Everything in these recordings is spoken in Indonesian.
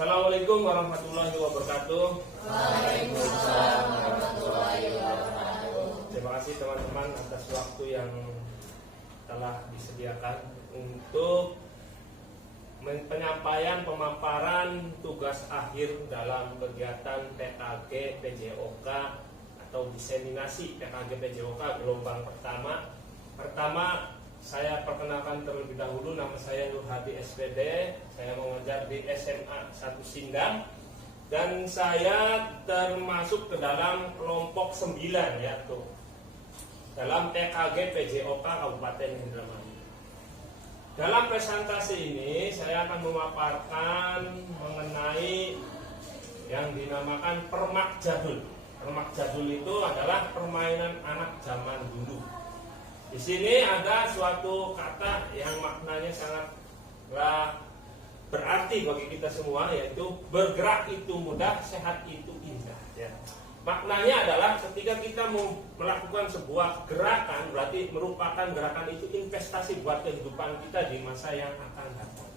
Assalamualaikum warahmatullahi wabarakatuh. Waalaikumsalam warahmatullahi wabarakatuh. Terima kasih teman-teman atas waktu yang telah disediakan untuk penyampaian pemaparan tugas akhir dalam kegiatan PKG PJOK atau diseminasi PKG PJOK gelombang pertama. Saya perkenalkan terlebih dahulu, nama saya Nur Hadi SPD. Saya mengajar di SMA 1 Sindang dan saya termasuk ke dalam kelompok 9 yaitu dalam PKG PJOK Kabupaten Indramayu. Dalam presentasi ini saya akan memaparkan mengenai yang dinamakan permak jadul. Permak jadul itu adalah permainan anak zaman dulu. Di sini ada suatu kata yang maknanya sangatlah berarti bagi kita semua, yaitu bergerak itu mudah, sehat itu indah. Ya. Maknanya adalah ketika kita mau melakukan sebuah gerakan, berarti merupakan gerakan itu investasi buat kehidupan kita di masa yang akan datang.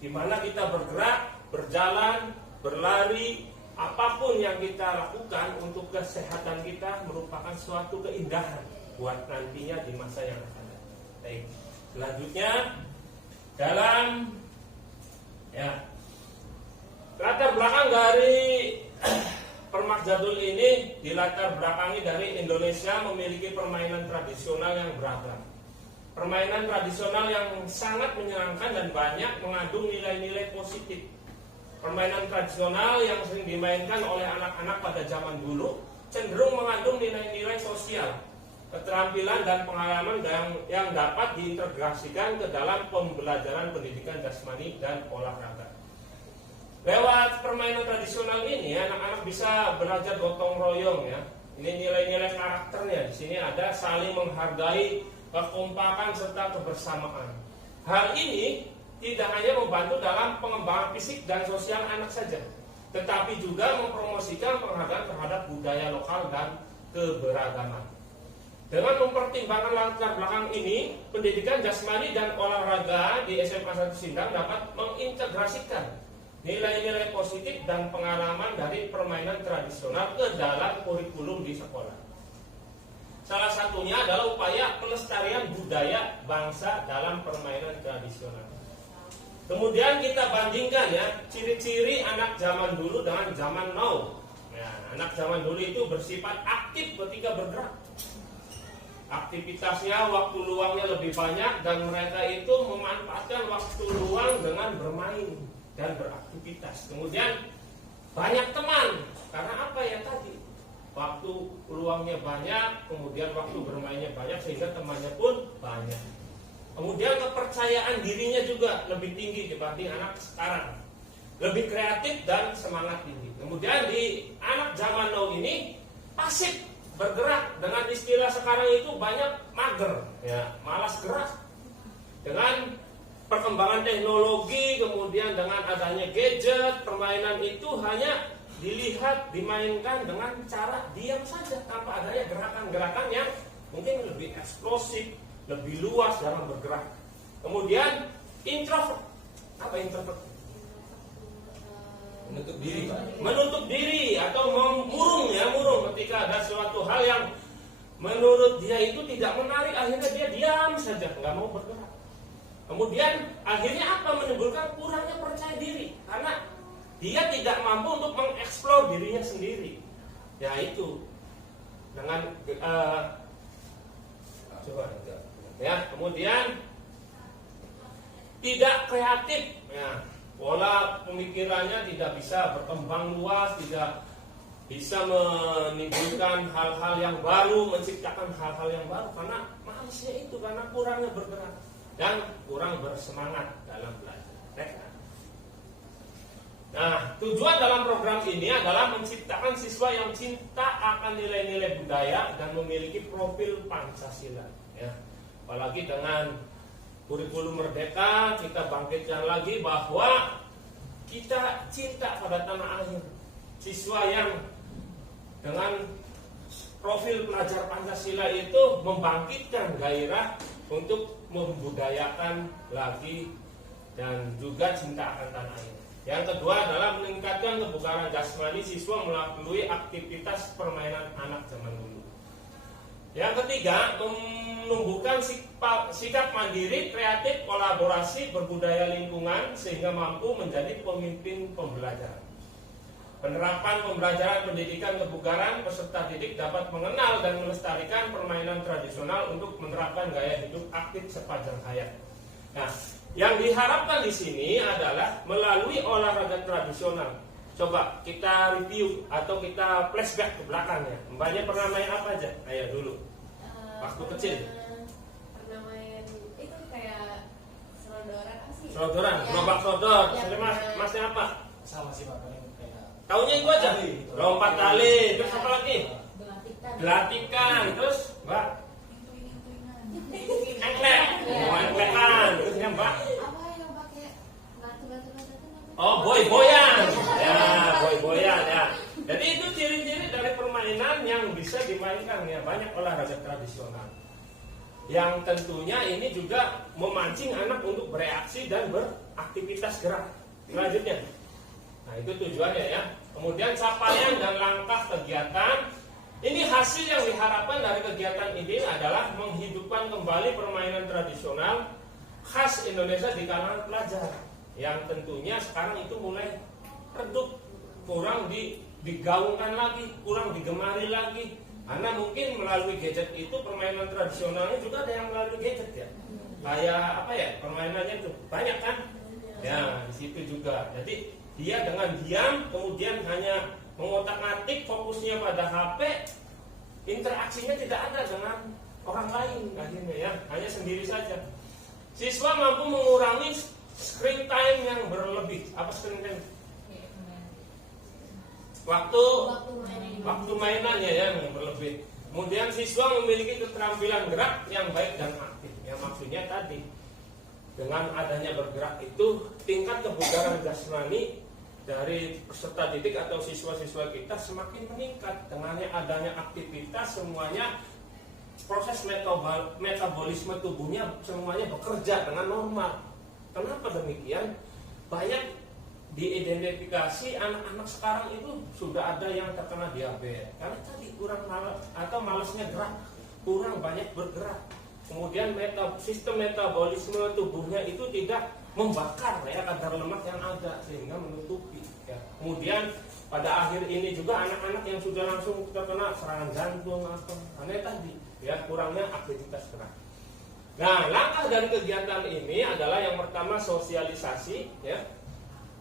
Di mana kita bergerak, berjalan, berlari, apapun yang kita lakukan untuk kesehatan kita merupakan suatu keindahan buat nantinya di masa yang akan datang. Baik. Selanjutnya dalam latar belakang dari permak jadul ini dilatar belakangi dari Indonesia memiliki permainan tradisional yang beragam. Permainan tradisional yang sangat menyenangkan dan banyak mengandung nilai-nilai positif. Permainan tradisional yang sering dimainkan oleh anak-anak pada zaman dulu cenderung mengandung nilai-nilai sosial, keterampilan dan pengalaman yang dapat diintegrasikan ke dalam pembelajaran pendidikan jasmani dan olahraga. Lewat permainan tradisional ini, anak-anak bisa belajar gotong royong ya. Ini nilai-nilai karakternya. Di sini ada saling menghargai, kekompakan serta kebersamaan. Hal ini tidak hanya membantu dalam pengembangan fisik dan sosial anak saja, tetapi juga mempromosikan penghargaan terhadap budaya lokal dan keberagaman. Dengan mempertimbangkan latar belakang ini, pendidikan jasmani dan olahraga di SMA 1 Sindang dapat mengintegrasikan nilai-nilai positif dan pengalaman dari permainan tradisional ke dalam kurikulum di sekolah. Salah satunya adalah upaya pelestarian budaya bangsa dalam permainan tradisional. Kemudian kita bandingkan ya, ciri-ciri anak zaman dulu dengan zaman now. Ya, anak zaman dulu itu bersifat aktif ketika bergerak. Aktivitasnya, waktu luangnya lebih banyak dan mereka itu memanfaatkan waktu luang dengan bermain dan beraktivitas. Kemudian banyak teman, karena apa ya tadi? Waktu luangnya banyak, kemudian waktu bermainnya banyak sehingga temannya pun banyak. Kemudian kepercayaan dirinya juga lebih tinggi dibanding anak sekarang. Lebih kreatif dan semangat tinggi. Kemudian di anak zaman now ini pasif, bergerak, dengan istilah sekarang itu banyak mager, ya, malas gerak. Dengan perkembangan teknologi, kemudian dengan adanya gadget, permainan itu hanya dilihat, dimainkan dengan cara diam saja tanpa adanya gerakan-gerakan yang mungkin lebih eksplosif, lebih luas dalam bergerak. Kemudian introvert. Apa introvert? Menutup diri atau murung ketika ada suatu hal yang menurut dia itu tidak menarik, akhirnya dia diam saja, nggak mau bergerak. Kemudian akhirnya apa? Menimbulkan kurangnya percaya diri karena dia tidak mampu untuk mengeksplor dirinya sendiri. Ya itu dengan kemudian tidak kreatif. Ya, pola pemikirannya tidak bisa berkembang luas, tidak bisa menimbulkan hal-hal yang baru, menciptakan hal-hal yang baru karena malasnya itu, karena kurangnya bergerak dan kurang bersemangat dalam belajar. Nah, tujuan dalam program ini adalah menciptakan siswa yang cinta akan nilai-nilai budaya dan memiliki profil Pancasila. Ya, apalagi dengan kurikulum Merdeka, kita bangkitkan lagi bahwa kita cinta pada tanah air. Siswa yang dengan profil pelajar Pancasila itu membangkitkan gairah untuk membudayakan lagi dan juga cinta akan tanah air. Yang kedua adalah meningkatkan kebugaran jasmani siswa melalui aktivitas permainan anak zaman dulu. Yang ketiga, menumbuhkan sikap mandiri, kreatif, kolaborasi, berbudaya lingkungan sehingga mampu menjadi pemimpin pembelajaran. Penerapan pembelajaran pendidikan kebugaran peserta didik dapat mengenal dan melestarikan permainan tradisional untuk menerapkan gaya hidup aktif sepanjang hayat. Nah, yang diharapkan di sini adalah melalui olahraga tradisional. Coba kita review atau kita flashback ke belakangnya. Mbaknya pernah main apa aja? Ayo dulu. Waktu kecil. Pernah main itu kayak serodoran apa sih? Serodoran, Ya. gerobak sodor. Ya, Jadi masnya apa? Sama sih Pak, paling kayak Taunya itu aja. Lompat tali. Terus apa lagi? Belatikan. Belatikan. Terus, Mbak? Engklek. Engklek. Oh, engklekan. Terus ya, Mbak? Apa yang pakai batu-batu apa? Oh, boy-boyan. Ya, boy-boyan ya. Jadi itu ciri-ciri dari permainan yang bisa dimainkan ya, banyak olahraga tradisional. Yang tentunya ini juga memancing anak untuk bereaksi dan beraktivitas gerak. Selanjutnya. Nah, itu tujuannya ya. Kemudian capaian dan langkah kegiatan. Ini hasil yang diharapkan dari kegiatan ini adalah menghidupkan kembali permainan tradisional khas Indonesia di kalangan pelajar. Yang tentunya sekarang itu mulai redup, kurang digaungkan lagi, kurang digemari lagi. Karena mungkin melalui gadget itu permainan tradisionalnya juga ada yang melalui gadget ya. Kayak apa ya, permainannya itu banyak kan? Ya, di situ juga. Jadi dia dengan diam kemudian hanya mengotak-atik, fokusnya pada HP, interaksinya tidak ada dengan orang lain akhirnya ya, hanya sendiri saja. Siswa mampu mengurangi screen time yang berlebih. Apa screen time? Waktu mainannya ya yang berlebih. Kemudian siswa memiliki keterampilan gerak yang baik dan aktif. Ya maksudnya tadi dengan adanya bergerak itu tingkat kebugaran jasmani dari peserta didik atau siswa-siswa kita semakin meningkat. Dengan adanya aktivitas semuanya proses metabolisme tubuhnya semuanya bekerja dengan normal. Kenapa demikian? Banyak diidentifikasi anak-anak sekarang itu sudah ada yang terkena diabetes karena tadi kurang malas atau malasnya gerak, kurang banyak bergerak. Kemudian sistem metabolisme tubuhnya itu tidak membakar ya kadar lemak yang ada sehingga menutupi ya. Kemudian pada akhir ini juga anak-anak yang sudah langsung terkena serangan jantung atau karena tadi ya kurangnya aktivitas gerak. Nah, langkah dari kegiatan ini adalah yang pertama sosialisasi ya.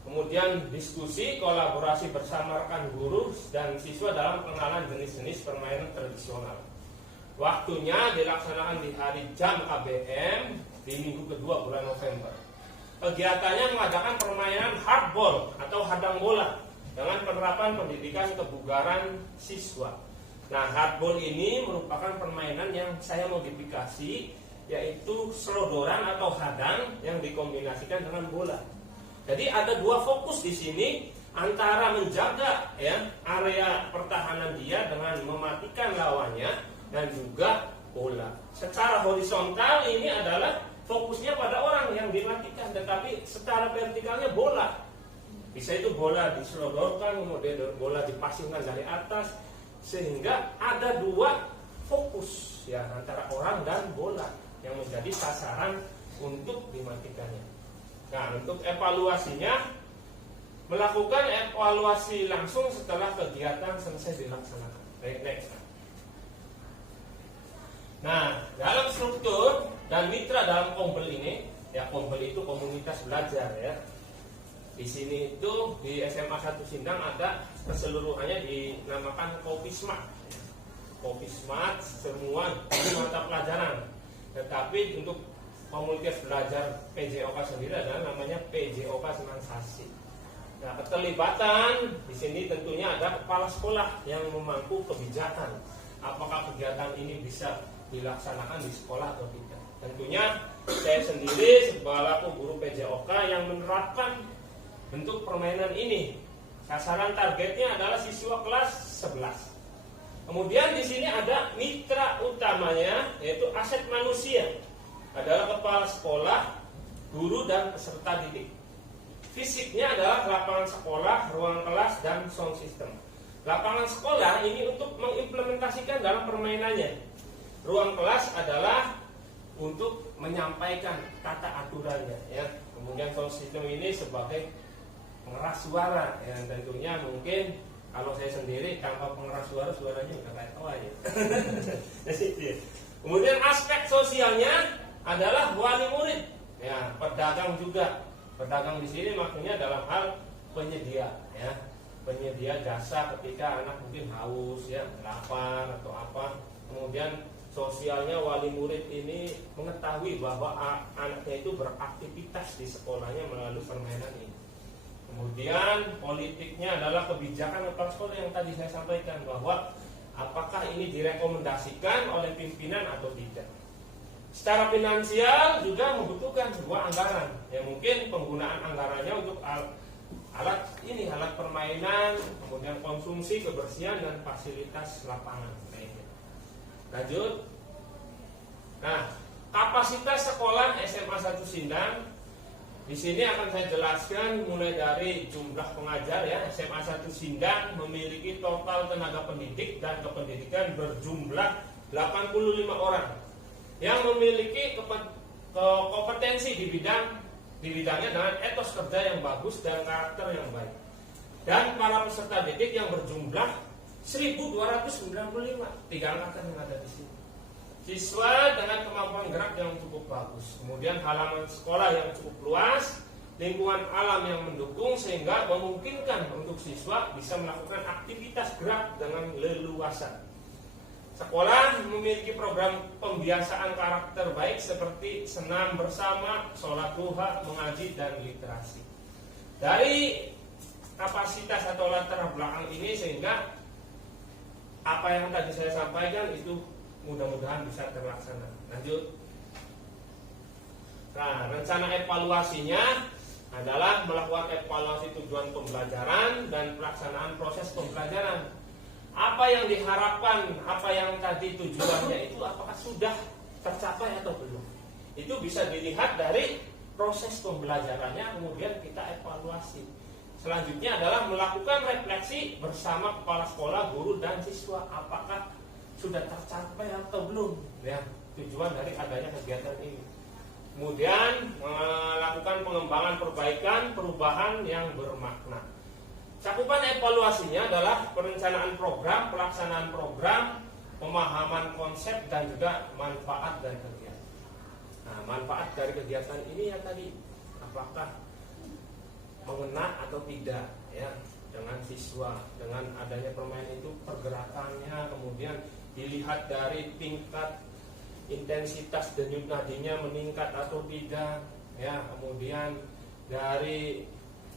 Kemudian diskusi, kolaborasi bersama rekan guru dan siswa dalam pengenalan jenis-jenis permainan tradisional. Waktunya dilaksanakan di hari jam KBM di minggu kedua bulan November. Kegiatannya mengadakan permainan hardball atau hadang bola dengan penerapan pendidikan kebugaran siswa. Nah, hardball ini merupakan permainan yang saya modifikasi, yaitu selodoran atau hadang yang dikombinasikan dengan bola. Jadi ada dua fokus di sini antara menjaga ya area pertahanan dia dengan mematikan lawannya dan juga bola. Secara horizontal ini adalah fokusnya pada orang yang dimatikan, tetapi secara vertikalnya bola. Bisa itu bola diselodorkan, kemudian bola dipasingkan dari atas, sehingga ada dua fokus ya antara orang dan bola yang menjadi sasaran untuk dimatikannya. Nah, untuk evaluasinya melakukan evaluasi langsung setelah kegiatan selesai dilaksanakan. Baik, next. Nah, dalam struktur dan mitra dalam Kombel ini, ya Kombel itu komunitas belajar ya. Di sini itu di SMA 1 Sindang ada keseluruhannya dinamakan Kopisma. Kopisma semua di mata pelajaran. Tetapi untuk komunitas belajar PJOK sendiri adalah namanya PJOK Semansasi. Nah, keterlibatan di sini tentunya ada kepala sekolah yang memangku kebijakan. Apakah kegiatan ini bisa dilaksanakan di sekolah atau tidak? Tentunya saya sendiri sebagai guru PJOK yang menerapkan bentuk permainan ini. Sasaran targetnya adalah siswa kelas 11. Kemudian di sini ada mitra utamanya yaitu aset manusia. Adalah kepala sekolah, guru dan peserta didik. Fisiknya adalah lapangan sekolah, ruang kelas, dan sound system. Lapangan sekolah ini untuk mengimplementasikan dalam permainannya. Ruang kelas adalah untuk menyampaikan tata aturannya, ya. Kemudian sound system ini sebagai pengeras suara, yang tentunya mungkin kalau saya sendiri tanpa pengeras suara, suaranya udah kayak toa ya. Kemudian aspek sosialnya adalah wali murid, ya, pedagang juga. Pedagang di sini maksudnya dalam hal penyedia, ya, penyedia jasa ketika anak mungkin haus, ya, lapar atau apa. Kemudian sosialnya wali murid ini mengetahui bahwa anaknya itu beraktivitas di sekolahnya melalui permainan ini. Kemudian politiknya adalah kebijakan kepala sekolah yang tadi saya sampaikan, bahwa apakah ini direkomendasikan oleh pimpinan atau tidak. Secara finansial juga membutuhkan sebuah anggaran. Ya, mungkin penggunaan anggarannya untuk alat permainan, kemudian konsumsi, kebersihan, dan fasilitas lapangan. Lanjut. Nah, kapasitas sekolah SMA 1 Sindang di sini akan saya jelaskan mulai dari jumlah pengajar, ya. SMA 1 Sindang memiliki total tenaga pendidik dan kependidikan berjumlah 85 orang yang memiliki kompetensi di bidangnya dengan etos kerja yang bagus dan karakter yang baik. Dan para peserta didik yang berjumlah 1.295, 3 angkatan yang ada di sini. Siswa dengan kemampuan gerak yang cukup bagus. Kemudian halaman sekolah yang cukup luas, lingkungan alam yang mendukung sehingga memungkinkan untuk siswa bisa melakukan aktivitas gerak dengan leluasa. Sekolah memiliki program pembiasaan karakter baik seperti senam bersama, sholat duha, mengaji, dan literasi. Dari kapasitas atau latar belakang ini sehingga apa yang tadi saya sampaikan itu mudah-mudahan bisa terlaksana. Lanjut. Nah, rencana evaluasinya adalah melakukan evaluasi tujuan pembelajaran dan pelaksanaan proses pembelajaran. Apa yang diharapkan, apa yang tadi tujuannya itu apakah sudah tercapai atau belum? Itu bisa dilihat dari proses pembelajarannya, kemudian kita evaluasi. Selanjutnya adalah melakukan refleksi bersama kepala sekolah, guru, dan siswa. Apakah sudah tercapai atau belum, ya, tujuan dari adanya kegiatan ini. Kemudian melakukan pengembangan perbaikan, perubahan yang bermakna. Cakupan evaluasinya adalah perencanaan program, pelaksanaan program, pemahaman konsep, dan juga manfaat dari kegiatan. Nah, manfaat dari kegiatan ini ya tadi, apakah mengena atau tidak, ya, dengan siswa, dengan adanya permainan itu pergerakannya, kemudian dilihat dari tingkat intensitas denyut nadinya meningkat atau tidak, ya, kemudian dari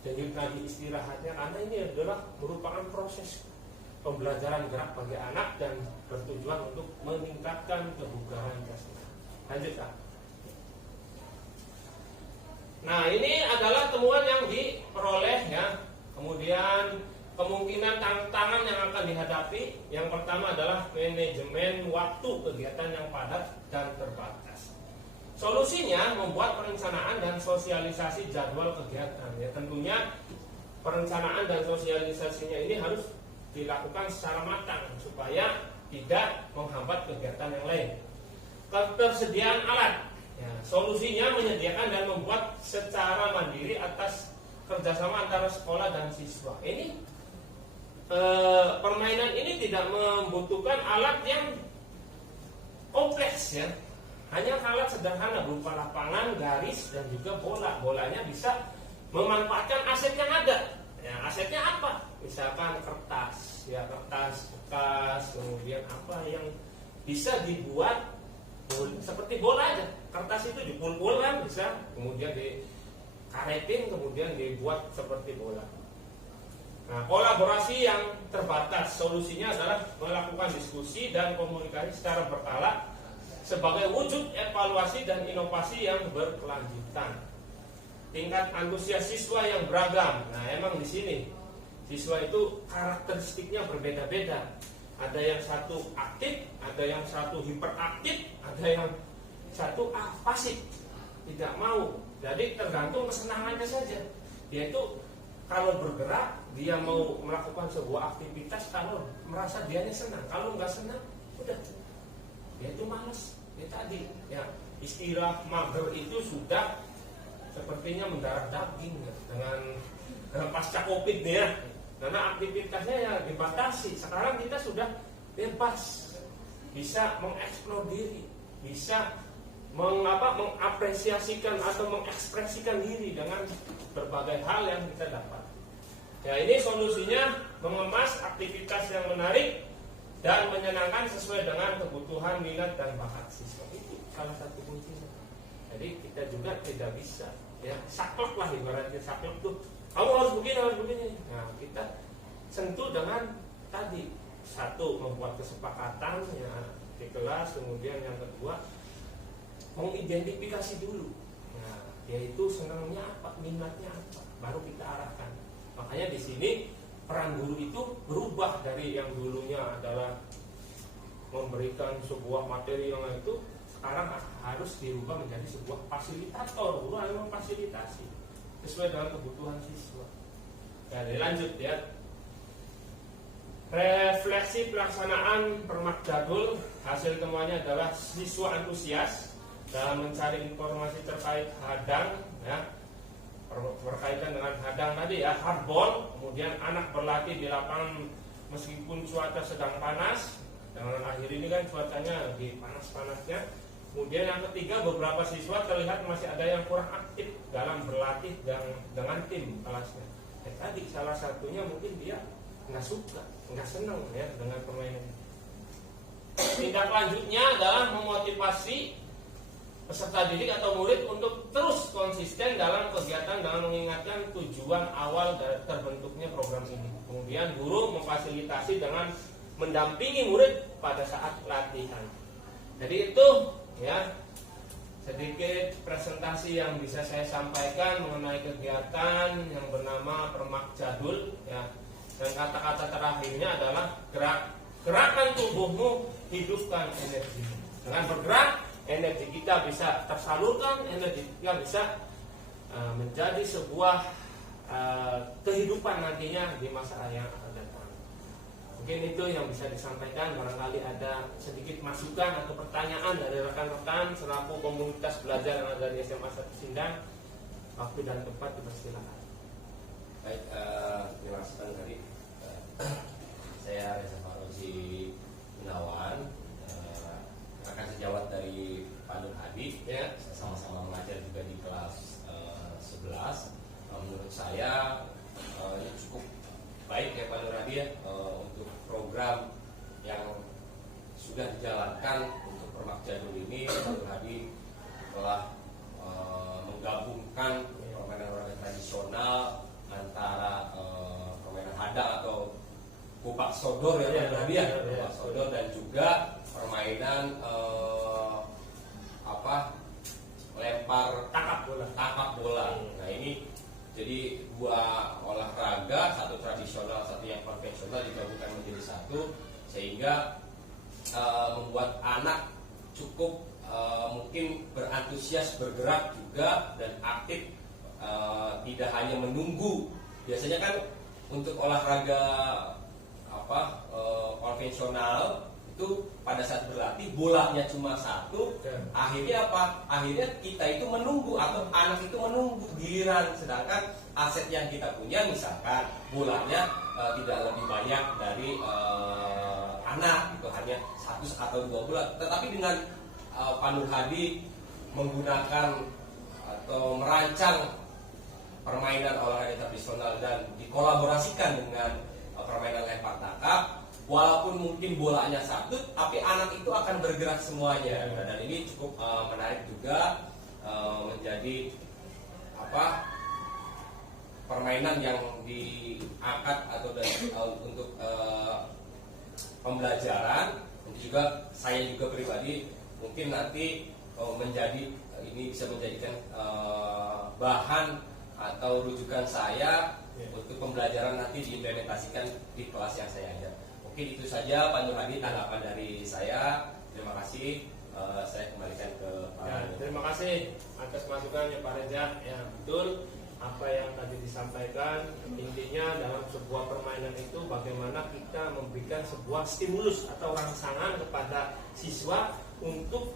denyut nadi istirahatnya, karena ini adalah merupakan proses pembelajaran gerak bagi anak dan bertujuan untuk meningkatkan kebugaran jasmani. Lanjut, Kak. Nah, ini adalah temuan yang diperoleh, ya. Kemudian kemungkinan tantangan yang akan dihadapi, yang pertama adalah manajemen waktu kegiatan yang padat dan terbatas. Solusinya membuat perencanaan dan sosialisasi jadwal kegiatan. Ya, tentunya perencanaan dan sosialisasinya ini harus dilakukan secara matang supaya tidak menghambat kegiatan yang lain. Ketersediaan alat. Ya, solusinya menyediakan dan membuat secara mandiri atas kerjasama antara sekolah dan siswa. Ini permainan ini tidak membutuhkan alat yang kompleks, ya. Hanya alat sederhana berupa lapangan, garis, dan juga bola. Bolanya bisa memanfaatkan aset yang ada. Ya, asetnya apa? Misalkan kertas, ya, kertas bekas, kemudian apa yang bisa dibuat seperti bola aja. Kertas itu dipul-pul kan bisa, kemudian dikaretin, kemudian dibuat seperti bola. Nah, kolaborasi yang terbatas, solusinya adalah melakukan diskusi dan komunikasi secara berkala sebagai wujud evaluasi dan inovasi yang berkelanjutan. Tingkat antusias siswa yang beragam. Nah, emang di sini siswa itu karakteristiknya berbeda-beda. Ada yang satu aktif, ada yang satu hiperaktif, ada yang satu pasif, tidak mau. Jadi tergantung kesenangannya saja. Dia itu kalau bergerak, dia mau melakukan sebuah aktivitas, kalau merasa dianya senang, kalau nggak senang, udah dia itu malas. Ya tadi, ya istilah mager itu sudah sepertinya mendarah daging ya, dengan pasca Covid nih ya, karena aktivitasnya ya dibatasi. Sekarang kita sudah bebas, bisa mengeksplor diri, bisa mengapresiasikan atau mengekspresikan diri dengan berbagai hal yang kita dapat. Ya, ini solusinya mengemas aktivitas yang menarik dan menyenangkan sesuai dengan kebutuhan, minat dan bakat siswa. Itu salah satu kuncinya. Jadi kita juga tidak bisa ya saklek lah, ibaratnya saklek tuh kamu harus begini. Nah, kita sentuh dengan tadi, satu, membuat kesepakatan ya di kelas, kemudian yang kedua mengidentifikasi dulu, nah, yaitu senangnya apa, minatnya apa, baru kita arahkan. Makanya di sini peran guru itu berubah dari yang dulunya adalah memberikan sebuah materi yang itu, sekarang harus dirubah menjadi sebuah fasilitator. Guru harus memfasilitasi sesuai dengan kebutuhan siswa. Jadi lanjut ya. Refleksi pelaksanaan Permakjadul, hasil temuannya adalah siswa antusias dalam mencari informasi terkait hadang ya, berkaitan dengan hadang tadi ya, hardball. Kemudian anak berlatih di lapangan meskipun cuaca sedang panas. Dengan akhir ini kan cuacanya lagi panas-panasnya. Kemudian yang ketiga, beberapa siswa terlihat masih ada yang kurang aktif dalam berlatih dengan tim kelasnya. Tadi salah satunya mungkin dia nggak suka, nggak senang ya dengan permainan. Tindak lanjutnya adalah memotivasi peserta didik atau murid untuk terus konsisten dalam kegiatan dengan mengingatkan tujuan awal dari terbentuknya program ini. Kemudian guru memfasilitasi dengan mendampingi murid pada saat latihan. Jadi itu ya sedikit presentasi yang bisa saya sampaikan mengenai kegiatan yang bernama Permakjadul ya. Dan kata-kata terakhirnya adalah gerakan tubuhmu, hidupkan energi. Dengan bergerak, energi kita bisa tersalurkan, energi kita bisa menjadi sebuah kehidupan nantinya di masa yang akan datang. Mungkin itu yang bisa disampaikan. Barangkali ada sedikit masukan atau pertanyaan dari rekan-rekan selaku komunitas belajar yang ada di SMA 1 Sindang. Waktu dan tempat dipersilakan. Baik, terima kasih tadi. Saya Reza Farozi Gunawan, rekan sejawat dari Pak Nur Hadi ya. Saya sama-sama mengajar juga di kelas 11. Menurut saya ini cukup baik ya Pak Nur Hadi ya, untuk program yang sudah dijalankan untuk Permakjadul ini. Pak Nur Hadi telah menggabungkan permainan tradisional antara permainan hadang atau kupak sodor ya Pak Nur Hadi ya, kupak sodor, dan juga permainan lempar tapak bola. Nah, ini jadi dua olahraga, satu tradisional, satu yang konvensional digabungkan menjadi satu, sehingga membuat anak cukup mungkin berantusias bergerak juga dan aktif, tidak hanya menunggu. Biasanya kan untuk olahraga konvensional itu pada saat berlatih bolanya cuma satu, akhirnya apa? Akhirnya kita itu menunggu atau anak itu menunggu giliran, sedangkan aset yang kita punya misalkan bolanya tidak lebih banyak dari anak, itu hanya 1 atau 2 bola. Tetapi dengan Pak Nur Hadi menggunakan atau merancang permainan olahraga tradisional dan dikolaborasikan dengan permainan lempar takap, walaupun mungkin bolanya satu, tapi anak itu akan bergerak semuanya. Dan ini cukup menarik juga, menjadi permainan yang diangkat atau untuk pembelajaran. Untuk juga saya juga pribadi mungkin nanti ini bisa menjadikan bahan atau rujukan saya untuk pembelajaran nanti diimplementasikan di kelas yang saya ajar. Mungkin itu saja Pak Nur Hadi tanggapan dari saya. Terima kasih. Saya kembalikan ke Pak. Terima kasih atas masukannya Pak Reza. Ya betul. apa yang tadi disampaikan. Intinya dalam sebuah permainan itu bagaimana kita memberikan sebuah stimulus atau rangsangan kepada siswa untuk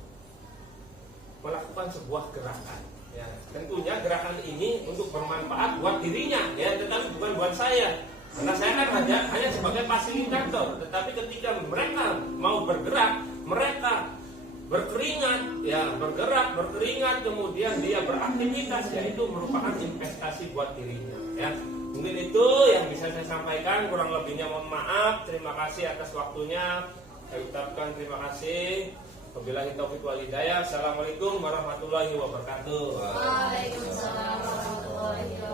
melakukan sebuah gerakan. Ya, tentunya gerakan ini untuk bermanfaat buat dirinya, ya, tetapi bukan buat saya. Karena saya kan hanya sebagai fasilitator. Tetapi ketika mereka mau bergerak, mereka berkeringat, ya, berkeringat, kemudian dia beraktivitas, ya, itu merupakan investasi buat dirinya. Ya, mungkin itu yang bisa saya sampaikan. Kurang lebihnya mohon maaf. Terima kasih atas waktunya. Saya ucapkan terima kasih. Wabillahi taufiq wal hidayah. Assalamualaikum warahmatullahi wabarakatuh. Waalaikumsalam warahmatullahi wabarakatuh.